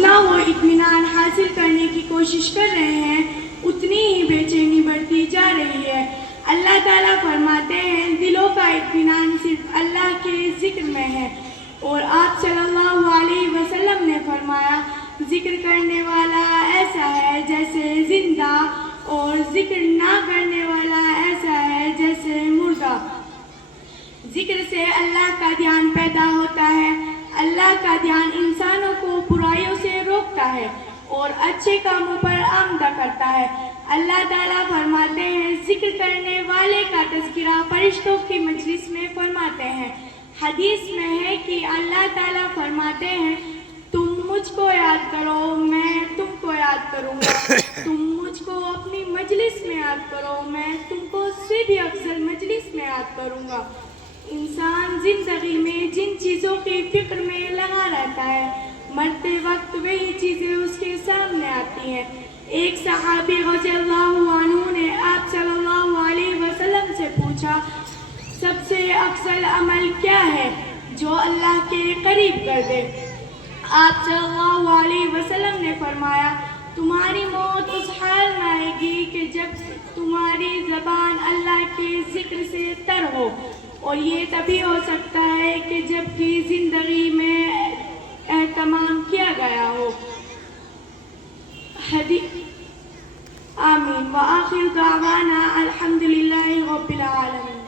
نہ وہ اطمینان حاصل کرنے کی کوشش کر رہے ہیں اتنی ہی بے چینی بڑھتی جا رہی ہے۔ اللہ تعالیٰ فرماتے ہیں دلوں کا اطمینان صرف اللہ کے ذکر میں ہے، اور آپ صلی اللہ علیہ وسلم نے فرمایا ذکر کرنے والا ایسا ہے جیسے زندہ، اور ذکر نہ کرنے والا ایسا ہے جیسے مردہ۔ ذکر سے اللہ کا دھیان پیدا ہوتا ہے۔ اللہ کا دھیان انسانوں کو برائیوں سے روکتا ہے اور اچھے کاموں پر آمادہ کرتا ہے۔ اللہ تعالیٰ فرماتے ہیں ذکر کرنے والے کا تذکرہ فرشتوں کی مجلس میں فرماتے ہیں۔ حدیث میں ہے کہ اللہ تعالیٰ فرماتے ہیں تم مجھ کو یاد کرو میں تم کو یاد کروں گا، تم مجھ کو اپنی مجلس میں یاد کرو میں تم کو اس سے بھی افضل مجلس میں یاد کروں گا۔ انسان زندگی میں جن چیزوں کی فکر میں لگا رہتا ہے مرتے وقت وہی چیزیں اس کے سامنے آتی ہیں۔ ایک صحابی رضی اللہ عنہ نے آپ صلی اللہ علیہ وسلم سے پوچھا سب سے افضل عمل کیا ہے جو اللہ کے قریب کر دے؟ آپ صلی اللہ علیہ وسلم نے فرمایا تمہاری موت اس حال میں آئے گی کہ جب تمہاری زبان اللہ کے ذکر سے تر ہو، اور یہ تبھی ہو سکتا ہے کہ جب کہ زندگی میں اہتمام کیا گیا ہو۔ آمین وآخر دعوانا الحمدللہ رب العالمین۔